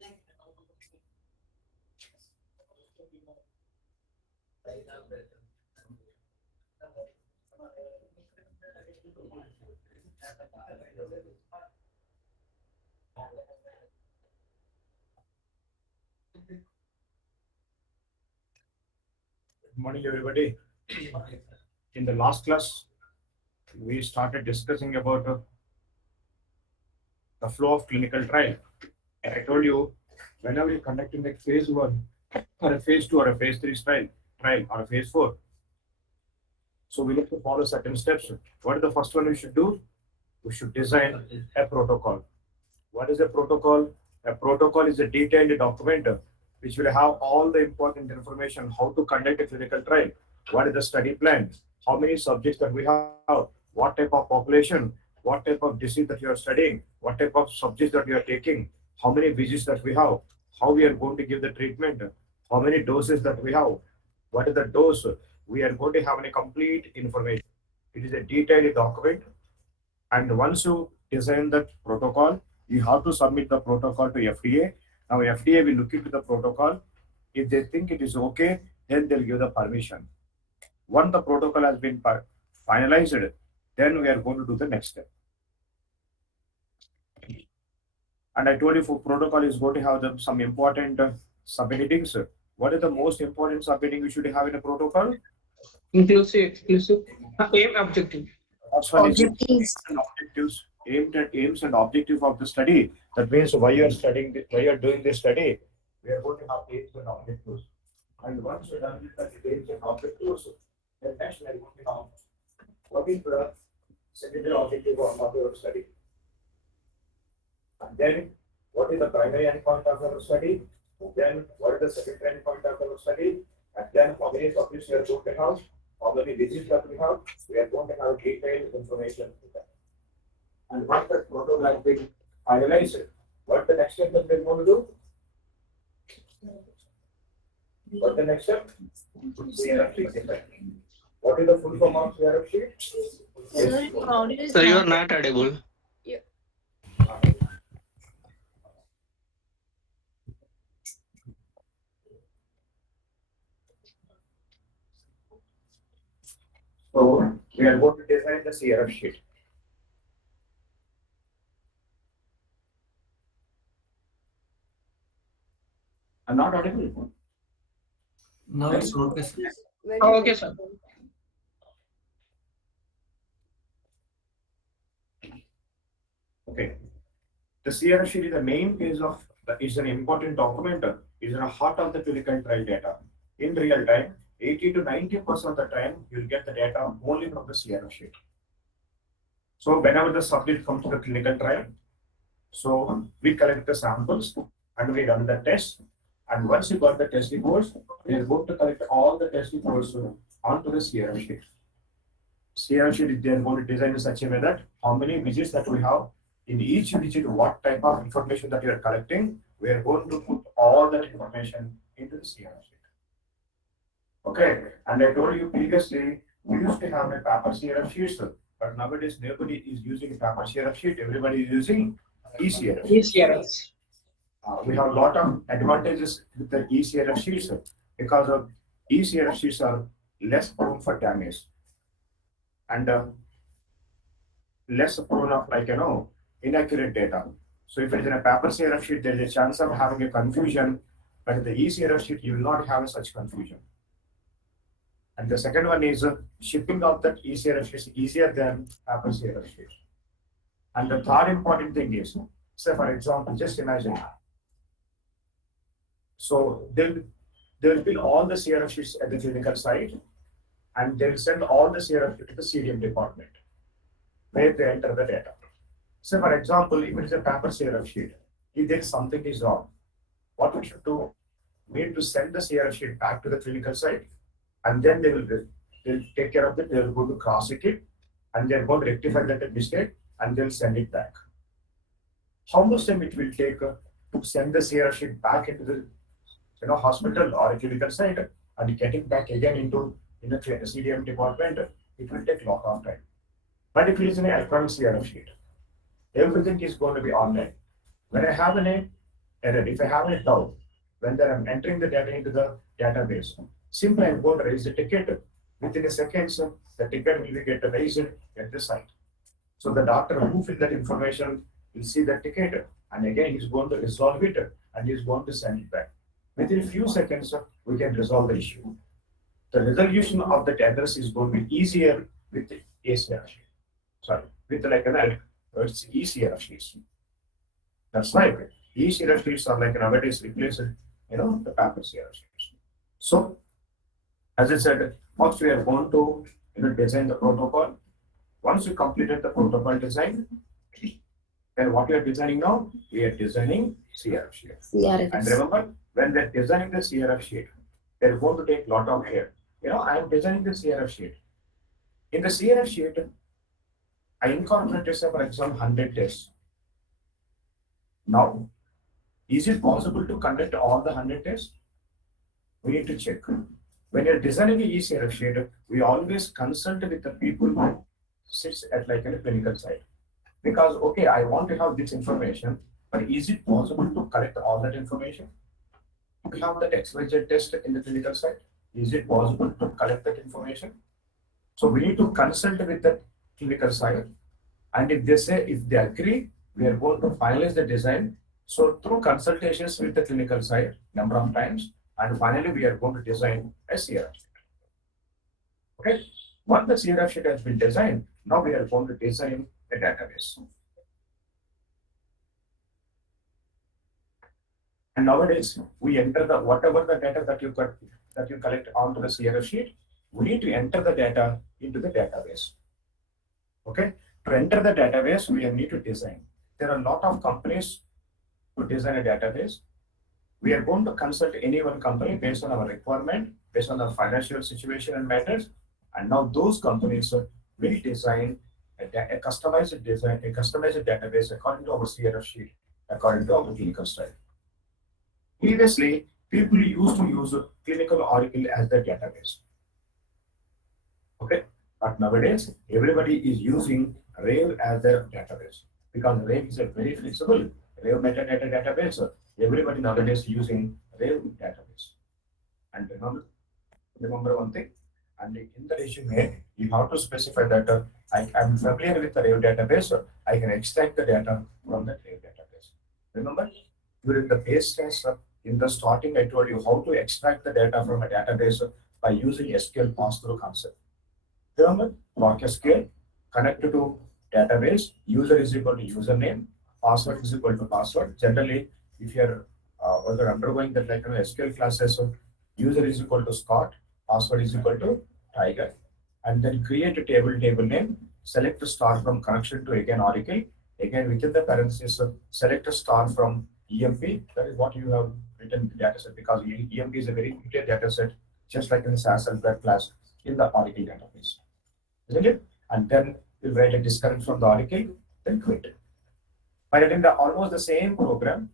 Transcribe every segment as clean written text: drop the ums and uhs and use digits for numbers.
Good morning, everybody. In the last class, we started discussing about the flow of clinical trial. And I told you, whenever you're conducting like phase 1 or a phase 2 or a phase 3 trial or a phase 4, so we need to follow certain steps. What is the first one we should do? We should design a protocol. What is a protocol? A protocol is a detailed document which will have all the important information, how to conduct a clinical trial, what is the study plan, how many subjects that we have, what type of population, what type of disease that you are studying, what type of subjects that you are taking, how many visits that we have, how we are going to give the treatment, how many doses that we have, what is the dose. We are going to have a complete information. It is a detailed document, and once you design the protocol, you have to submit the protocol to FDA. Now FDA will look into the protocol. If they think it is okay, then they'll give the permission. Once the protocol has been finalized, then we are going to do the next step. And I told you, for protocol is going to have some important subheadings. What is the most important subheading we should have in a protocol? Inclusive, exclusive, aim, objective. Objectives and objectives, aims and objective of the study. That means why you are studying, why you are doing this study. We are going to have aims and objectives. And once we are done with the aims and objectives, then next we are going to have what is the secondary objective of your study. And then what is the primary endpoint of our study? Then what is the secondary endpoint of our study? And then how many subjects we are going to have? How many visits that we have? We are going to have detailed information. And once the protocol has been finalized, what the next step that we are going to do? What the next step? CRF sheet. What is the full form of CRF sheet? Yes. Sir, you are not audible. So we are going to design the CRF sheet. I'm not audible. Now it's okay, sir. Okay, sir. Okay. The CRF sheet is the main page of, is an important document, is in the heart of the clinical trial data. In real time, 80 to 90% of the time, you'll get the data only from the CRF sheet. So whenever the subject comes to the clinical trial, so we collect the samples and we run the test. And once you got the test reports, we are going to collect all the test reports onto the CRF sheet. CRF sheet, they are going to design in such a way that how many visits that we have, in each visit, what type of information that you are collecting, we are going to put all that information into the CRF sheet. Okay, and I told you previously, we used to have a paper CRF sheet, but nowadays nobody is using a paper CRF sheet. Everybody is using eCRF. ECRS. We have a lot of advantages with the eCRF sheets because of eCRF sheets are less prone for damage and less prone of inaccurate data. So if it is in a paper CRF sheet, there is a chance of having a confusion, but in the eCRF sheet, you will not have such confusion. And the second one is shipping of that eCRF sheet is easier than paper CRF sheet. And the third important thing is, say for example, just imagine. So they will fill all the CRF sheets at the clinical site, and they will send all the CRF sheets to the CDM department, where they enter the data. So for example, if it is a paper CRF sheet, if there is something is wrong, what we should do? We need to send the CRF sheet back to the clinical site, and then they'll take care of it. They'll go to cross-check it, and they're going to rectify that mistake, and they'll send it back. How much time it will take to send the CRF sheet back into the hospital or a clinical site and get it back again into the CDM department? It will take a lot of time. But if it is an electronic CRF sheet, everything is going to be online. When I have a error, if I have a doubt, when I'm entering the data into the database, simply I'm going to raise the ticket. Within a second, the ticket will be get raised at the site. So the doctor who fill that information will see the ticket, and again he's going to resolve it, and he's going to send it back. Within a few seconds, we can resolve the issue. The resolution of that address is going to be easier with the ACR sheet. Sorry, with like an it's easier sheets. That's right. E-CRF sheets are like nowadays replacing, the paper CRF sheets. So, as I said, first we are going to design the protocol. Once we completed the protocol design, then what we are designing now? We are designing CRF sheet. And remember, when they're designing the CRF sheet, they're going to take a lot of care. I am designing the CRF sheet. In the CRF sheet, I incorporated, say, for example, 100 tests. Now, is it possible to conduct all the 100 tests? We need to check. When you're designing a ECRF sheet, we always consult with the people who sits at like a clinical site. Because, okay, I want to have this information, but is it possible to collect all that information? We have that XYZ test in the clinical site. Is it possible to collect that information? So we need to consult with the clinical site. And if they agree, we are going to finalize the design. So through consultations with the clinical site, number of times, and finally we are going to design a CRF sheet. Okay, once the CRF sheet has been designed, now we are going to design a database. And nowadays we enter the whatever the data that you collect onto the CRF sheet, we need to enter the data into the database. Okay, to enter the database, we need to design. There are a lot of companies to design a database. We are going to consult any one company based on our requirement, based on our financial situation and matters. And now those companies will design a customized database according to our CRF sheet, according to our clinical style. Previously, people used to use clinical Oracle as their database. Okay, but nowadays everybody is using Rave as their database because Rave is a very flexible Rave metadata database. Everybody nowadays using Rave database. And remember one thing, and in the resume, you have to specify that I am familiar with the Rave database, I can extract the data from the Rave database. Remember, during the base test, in the starting, I told you how to extract the data from a database by using SQL pass-through concept. Remember, block SQL, connected to database, user is equal to username, password is equal to password. Generally, if you're undergoing that like SQL classes, user is equal to Scott, password is equal to Tiger, and then create a table name, select a star from connection to again Oracle, again within the parentheses, select a star from EMP. That is what you have written in the dataset because EMP is a very detailed dataset, just like in the SAS and web class in the Oracle database, isn't it? And then you write a disconnect from the Oracle, then quit it. By writing almost the same program,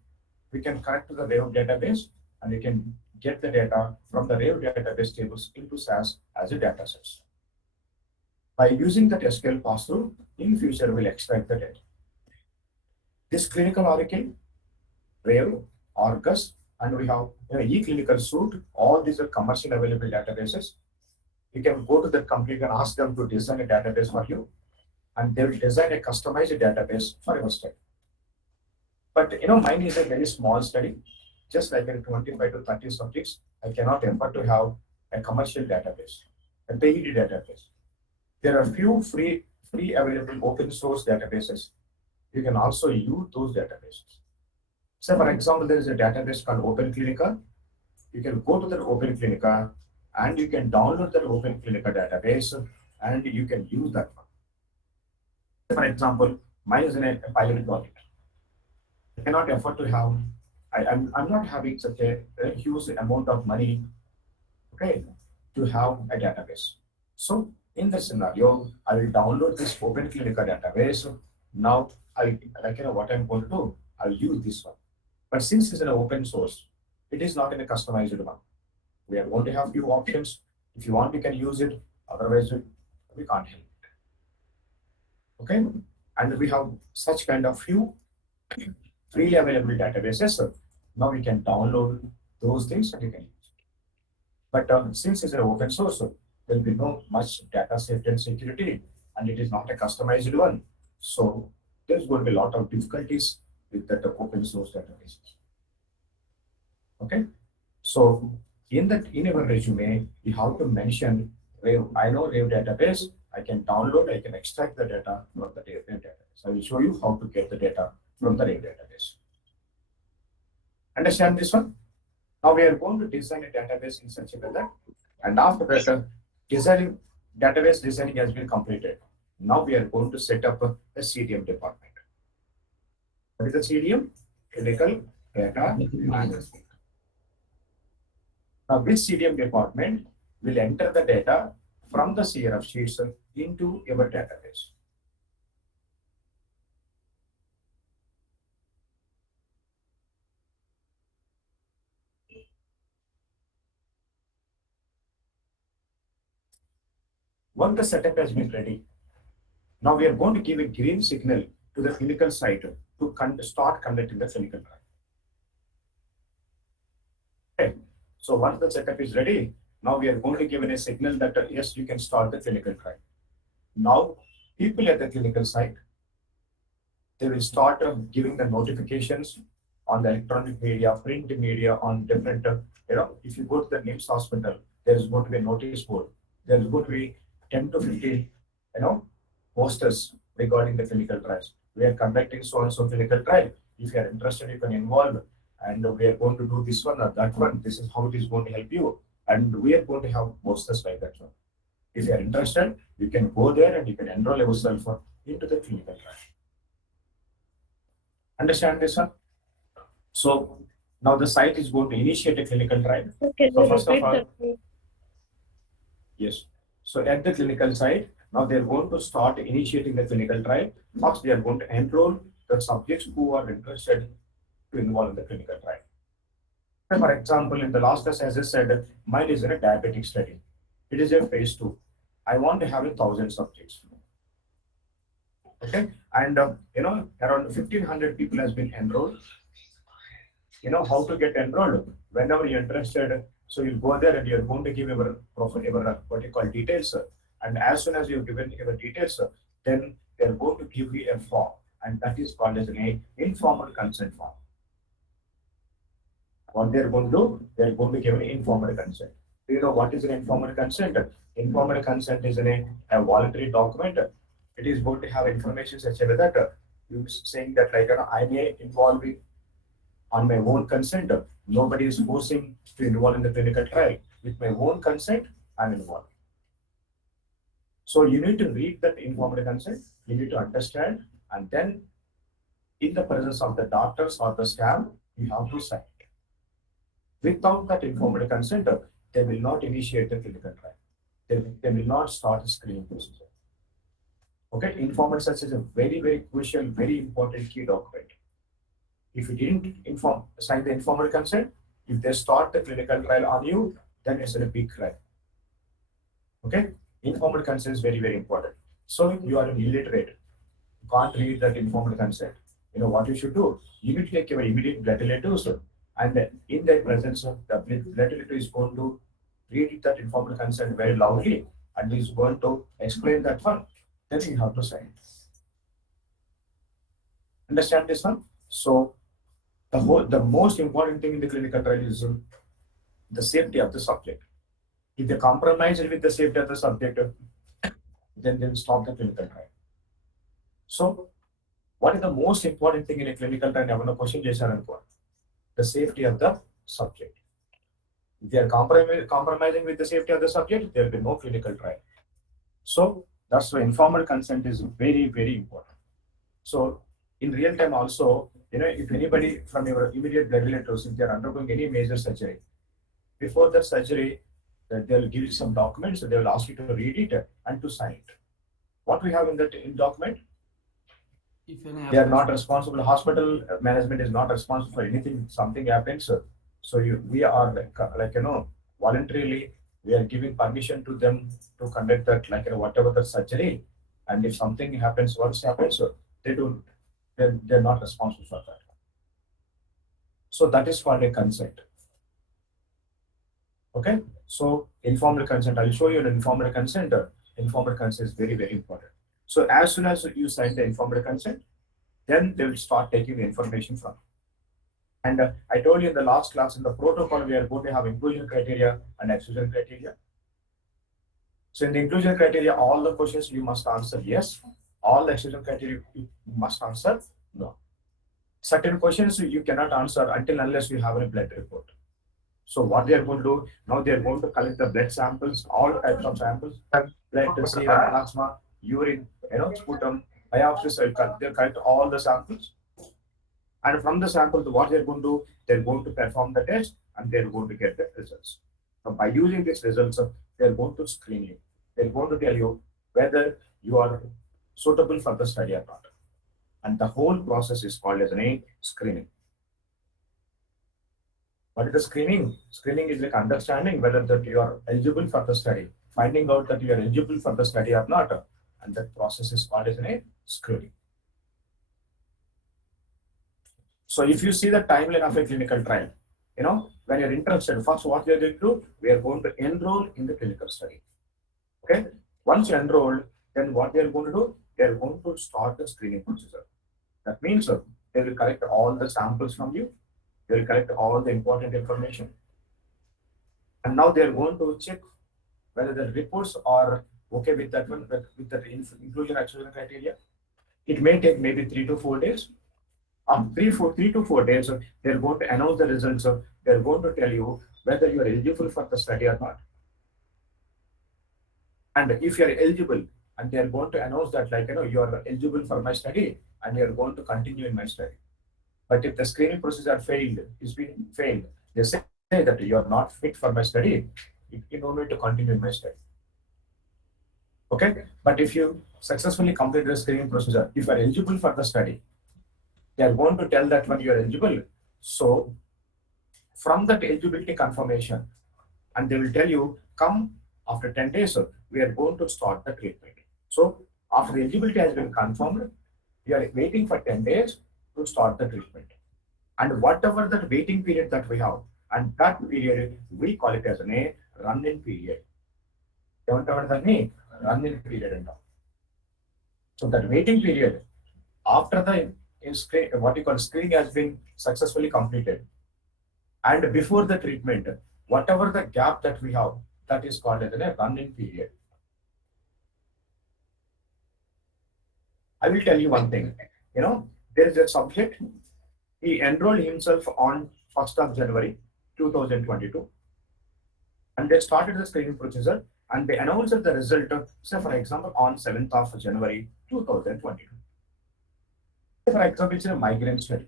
we can connect to the Rave database and we can get the data from the Rave database tables into SAS as a dataset. By using that SQL pass-through, in future we'll extract the data. This clinical Oracle, Rave, Argus, and we have eClinical Suite. All these are commercially available databases. You can go to the company and ask them to design a database for you, and they will design a customized database for your study. But mine is a very small study, just like in 25 to 30 subjects. I cannot afford to have a commercial database, a paid database. There are few free available open source databases. You can also use those databases. So for example, there is a database called Open Clinica. You can go to that Open Clinica and you can download that Open Clinica database and you can use that one. For example, mine is in a pilot project. I cannot afford to have, I'm not having such a huge amount of money, okay, to have a database. So in this scenario, I will download this Open Clinica database. Now, what I'm going to do, I'll use this one. But since it's an open source, it is not in a customized one. We are going to have few options. If you want, you can use it. Otherwise, we can't help it. Okay? And we have such kind of few freely available databases Now we can download those things and you can use. But since it's an open source, there will be no much data safety and security, and it is not a customized one. So there's going to be a lot of difficulties with that open source databases. Okay, so in our resume, you have to mention Rave. I know Rave database. I can download. I can extract the data from the Rave database. I will show you how to get the data from the Rave database. Understand this one? Now we are going to design a database in such a way that, and after that, database designing has been completed. Now we are going to set up a CDM department. What is the CDM? Clinical Data Management. Now this CDM department will enter the data from the CRF sheets into your database. Once the setup has been ready, now we are going to give a green signal to the clinical site to start conducting the clinical trial. Okay. So once the setup is ready, now we are going to give a signal that yes, you can start the clinical trial. Now, people at the clinical site, they will start giving the notifications on the electronic media, print media, on different, if you go to the NIMS hospital, there is going to be a notice board. There is going to be 10 to 15, posters regarding the clinical trials. We are conducting so and so clinical trial. If you are interested, you can involve, and we are going to do this one or that one. This is how it is going to help you, and we are going to have posters like that one. If you are interested, you can go there and you can enroll yourself into the clinical trial. Understand this one? So now the site is going to initiate a clinical trial. Okay, So first of all, yes. So at the clinical site, now they're going to start initiating the clinical trial. First, they are going to enroll the subjects who are interested to involve in the clinical trial. And for example, in the last class, as I said, mine is in a diabetic study. It is a phase 2. I want to have 1,000 subjects. Okay, and around 1,500 people has been enrolled. You know how to get enrolled. Whenever you're interested, so you go there and you're going to give your profile, your what you call details, and as soon as you've given your details, then they're going to give you a form, and that is called as an informal consent form. What they're going to do, they're going to give an informal consent. Do you know what is an informal consent? Informal consent is a voluntary document. It is going to have information such as that you saying that like I may involve it on my own consent. Nobody is forcing to involve in the clinical trial. With my own consent, I'm involved. So you need to read that informal consent. You need to understand, and then in the presence of the doctors or the staff, you have to sign it. Without that informal consent, they will not initiate the clinical trial. They will not start the screening procedure. Okay, informal consent is a very, very crucial, very important key document. If you didn't sign the informal consent, if they start the clinical trial on you, then it's a big crime. Okay, informal consent is very, very important. So you are an illiterate, you can't read that informal consent. You know what you should do? You need to take your immediate blood relatives, and in their presence, the blood relative is going to read that informal consent very loudly, and is going to explain that one. Then you have to sign. Understand this one? So the most important thing in the clinical trial is the safety of the subject. If they compromise with the safety of the subject, then they'll stop the clinical trial. So, what is the most important thing in a clinical trial? I have a question, the safety of the subject. If they are compromising with the safety of the subject, there will be no clinical trial. So, that's why informal consent is very, very important. So, in real time also, if anybody from your immediate blood relatives, if they are undergoing any major surgery, before that surgery, they'll give you some documents, so they will ask you to read it and to sign it. What we have in that document? They are not responsible. Hospital management is not responsible for anything. Something happens, so we are voluntarily we are giving permission to them to conduct that whatever the surgery, and if something happens, once happens, they're not responsible for that. So that is called a consent. Okay, so informal consent, I'll show you an informal consent. Informal consent is very, very important. So as soon as you sign the informal consent, then they will start taking the information from you. And I told you in the last class in the protocol, we are going to have inclusion criteria and exclusion criteria. So in the inclusion criteria, all the questions you must answer yes. All the exclusion criteria you must answer no. Certain questions you cannot answer until unless you have a blood report. So what they are going to do, now they are going to collect the blood samples, all types of samples, blood, serum, plasma, urine, sputum, biopsies, they'll collect all the samples. And from the sample, what they're going to do, they're going to perform the test and they're going to get the results. So by using these results, they're going to screen you. They're going to tell you whether you are suitable for the study or not. And the whole process is called as a screening. What is the screening? Screening is like understanding whether that you are eligible for the study, finding out that you are eligible for the study or not. And that process is called as a screening. So if you see the timeline of a clinical trial, when you're interested, first what we are going to do, we are going to enroll in the clinical study. Okay. Once you enroll, then what they are going to do, they are going to start the screening procedure. That means they will collect all the samples from you. They will collect all the important information. And now they are going to check whether the reports are okay with that one, with the inclusion exclusion criteria. It may take maybe 3 to 4 days. After 3 to 4 days, they're going to announce the results. They're going to tell you whether you are eligible for the study or not. And if you are eligible, and they are going to announce that, you are eligible for my study, and you are going to continue in my study. But if the screening procedure failed, they say that you are not fit for my study, you don't need to continue in my study. Okay? But if you successfully complete the screening procedure, if you are eligible for the study, they are going to tell that when you are eligible. So from that eligibility confirmation, and they will tell you, come after 10 days, we are going to start the treatment. So after the eligibility has been confirmed, we are waiting for 10 days to start the treatment. And whatever that waiting period that we have, and that period, we call it as a run-in period. Run-in period and all. So that waiting period, after the what you call screening has been successfully completed, and before the treatment, whatever the gap that we have, that is called as a run-in period. I will tell you one thing. There is a subject. He enrolled himself on 1st of January 2022, and they started the screening procedure, and they announced the result, say for example, on 7th of January 2022. For example, it's a migraine study.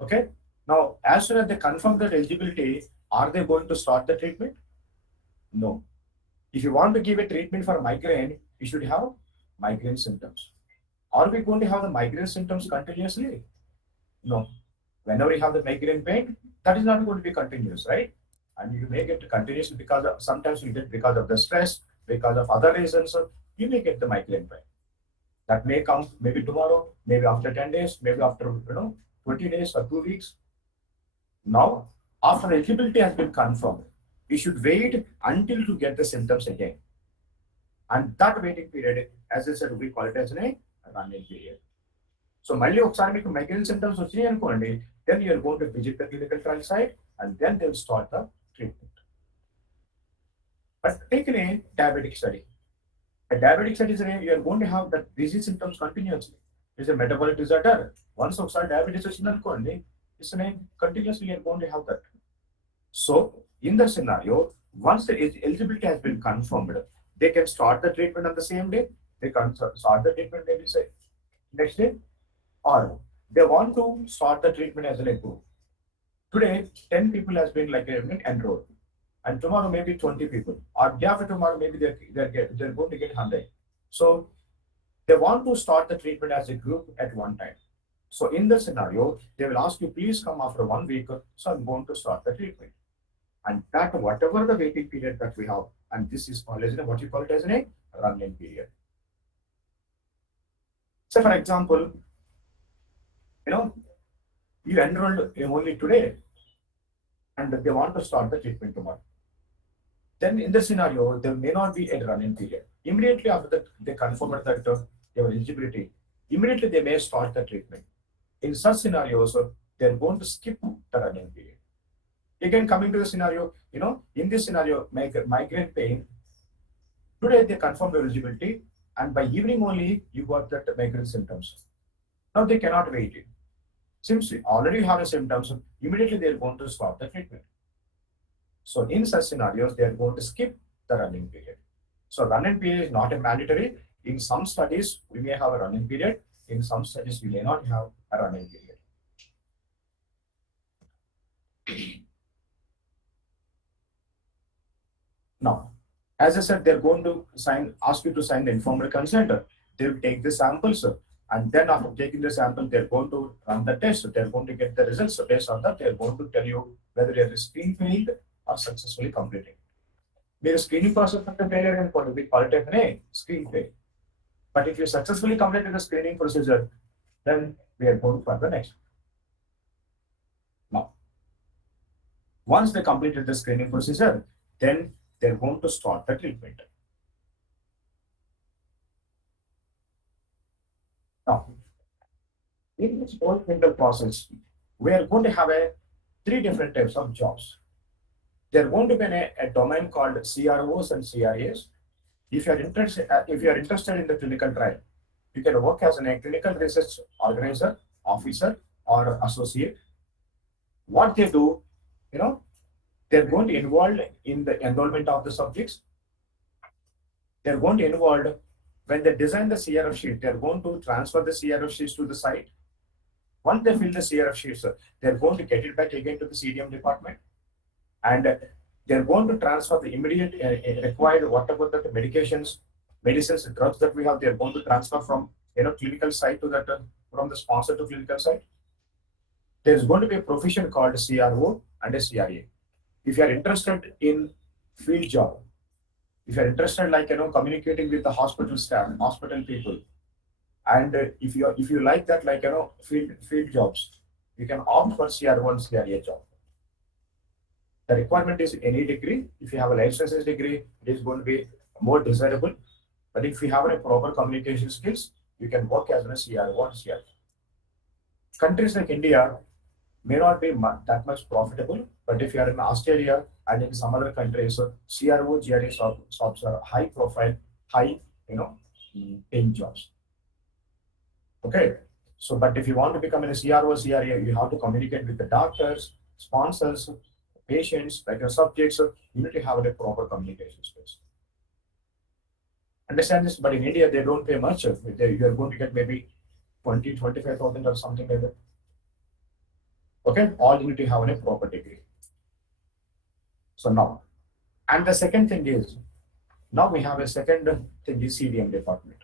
Okay. Now, as soon as they confirm that eligibility, are they going to start the treatment? No. If you want to give a treatment for migraine, you should have migraine symptoms. Are we going to have the migraine symptoms continuously? No. Whenever you have the migraine pain, that is not going to be continuous, right? And you may get continuous because sometimes you get because of the stress, because of other reasons, you may get the migraine pain. That may come maybe tomorrow, maybe after 10 days, maybe after 20 days or 2 weeks. Now, after eligibility has been confirmed, you should wait until to get the symptoms again. And that waiting period, as I said, we call it as a run-in period. So, మళ్ళీ ఒకసారి మీకు migraine symptoms వచ్చినాయి అనుకోండి, then you are going to visit the clinical trial site and then they will start the treatment. But take a diabetic study. A diabetic study is you are going to have that disease symptoms continuously. It's a metabolic disorder. Once ఒకసారి diabetes వచ్చింది అనుకోండి, it's continuously you are going to have that. So, in that scenario, once the eligibility has been confirmed, they can start the treatment on the same day. They can start the treatment maybe say next day, or they want to start the treatment as a group. Today, 10 people has been enrolled, and tomorrow maybe 20 people, or day after tomorrow maybe they're going to get 100. So they want to start the treatment as a group at one time. So in the scenario, they will ask you, please come after 1 week. So I'm going to start the treatment. And that whatever the waiting period that we have, and this is called as what you call it as a run-in period. So for example, You enrolled only today and they want to start the treatment tomorrow. Then in the scenario, there may not be a running period. Immediately after that, they confirmed that their eligibility. Immediately they may start the treatment. In such scenarios, they're going to skip the running period. Again, coming to the scenario, in this scenario, migraine pain, today they confirmed eligibility, and by evening only you got that migraine symptoms. Now they cannot wait it. Since you already have the symptoms, immediately they're going to stop the treatment. So in such scenarios, they are going to skip the running period. So running period is not a mandatory. In some studies, we may have a running period. In some studies, we may not have a running period. Now, as I said, they're going to ask you to sign the informed consent. They will take the samples, and then after taking the sample, they're going to run the test. They're going to get the results. So based on that, they're going to tell you whether your screen failed or successfully completed. Their screening process of the failure and going to be called a screen fail. But if you successfully completed the screening procedure, then we are going for the next. Now, once they completed the screening procedure, then they're going to start the treatment. Now, in this whole clinical process, we are going to have three different types of jobs. There are going to be a domain called CROs and CRAs. If you are interested in the clinical trial, you can work as a clinical research organizer, officer, or associate. What they do, they're going to involve in the enrollment of the subjects. They're going to involve when they design the CRF sheet. They're going to transfer the CRF sheets to the site. Once they fill the CRF sheets, they're going to get it back again to the CDM department, and they're going to transfer the immediate required whatever the medicines, drugs that we have. They're going to transfer from clinical site to that from the sponsor to clinical site. There's going to be a profession called CRO and a CRA. If you are interested in field job, if you are interested communicating with the hospital staff, hospital people, and if you like that field jobs, you can opt for CRO and CRA job. The requirement is any degree. If you have a license degree, it is going to be more desirable. But if you have a proper communication skills, you can work as a CRO or CRA. Countries like India may not be that much profitable, but if you are in Australia and in some other countries, CRO, GRA jobs are high profile, high, paying jobs. Okay. So, but if you want to become a CRO, CRA, you have to communicate with the doctors, sponsors, patients, like your subjects. You need to have a proper communication skills. Understand this? But in India, they don't pay much. You are going to get maybe 25,000 or something like that. Okay, all you need to have a proper degree. So now, and the second thing is, now we have a second thing is CDM department,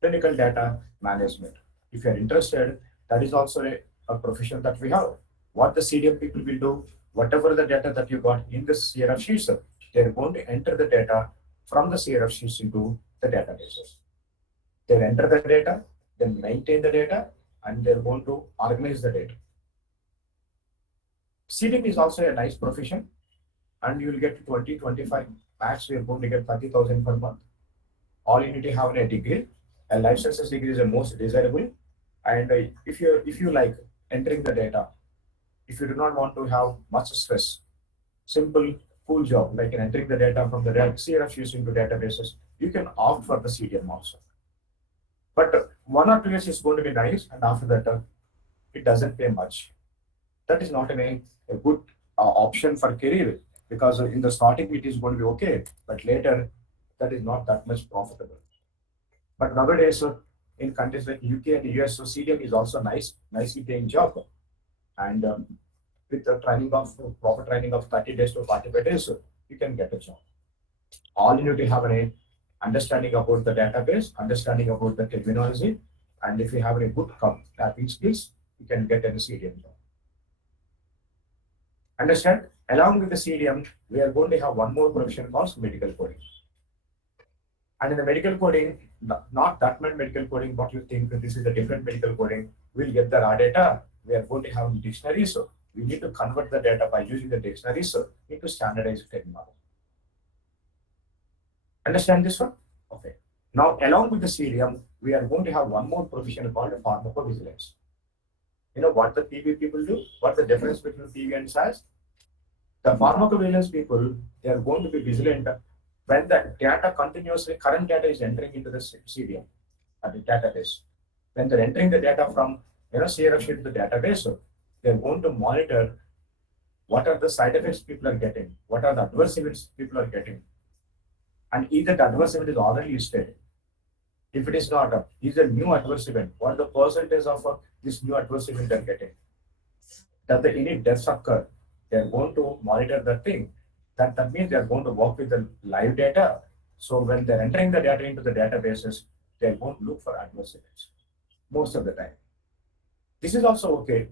clinical data management. If you are interested, that is also a profession that we have. What the CDM people will do, whatever the data that you got in the CRF sheets, they're going to enter the data from the CRF sheets into the databases. They'll enter the data, then maintain the data, and they're going to organize the data. CDM is also a nice profession, and you will get 20, 25, max we are going to get 30,000 per month. All you need to have a degree. A life sciences degree is the most desirable. And if you like entering the data, if you do not want to have much stress, simple, cool job, like entering the data from the CRF sheets into databases, you can opt for the CDM also. But 1 or 2 years is going to be nice, and after that, it doesn't pay much. That is not a good option for career, because in the starting it is going to be okay, but later that is not that much profitable. But nowadays, in countries like UK and US, so CDM is also nicely paying job, and with the proper training of 30 days to 45 days, you can get a job. All you need to have an understanding about the database, understanding about the terminology, and if you have a good typing skills, you can get a CDM job. Understand? Along with the CDM, we are going to have one more profession called medical coding. And in the medical coding, not that much medical coding, what you think that this is a different medical coding, we'll get the raw data, we are going to have dictionaries. So we need to convert the data by using the dictionaries into standardized terminology. Understand this one? Okay. Now, along with the Cdm, we are going to have one more provision called pharmacovigilance. You know what the PV people do? What's the difference between PV and SAS? The pharmacovigilance people, they are going to be vigilant when the data continuously, current data is entering into the Cdm at the database. When they're entering the data from CRF sheet to the database, they're going to monitor what are the side effects people are getting, what are the adverse events people are getting, and either the adverse event is already listed. If it is not, is a new adverse event, what the percentage of this new adverse event they're getting? Does any deaths occur? They're going to monitor the thing. That means they're going to work with the live data. So when they're entering the data into the databases, they're going to look for adverse events most of the time. This is also okay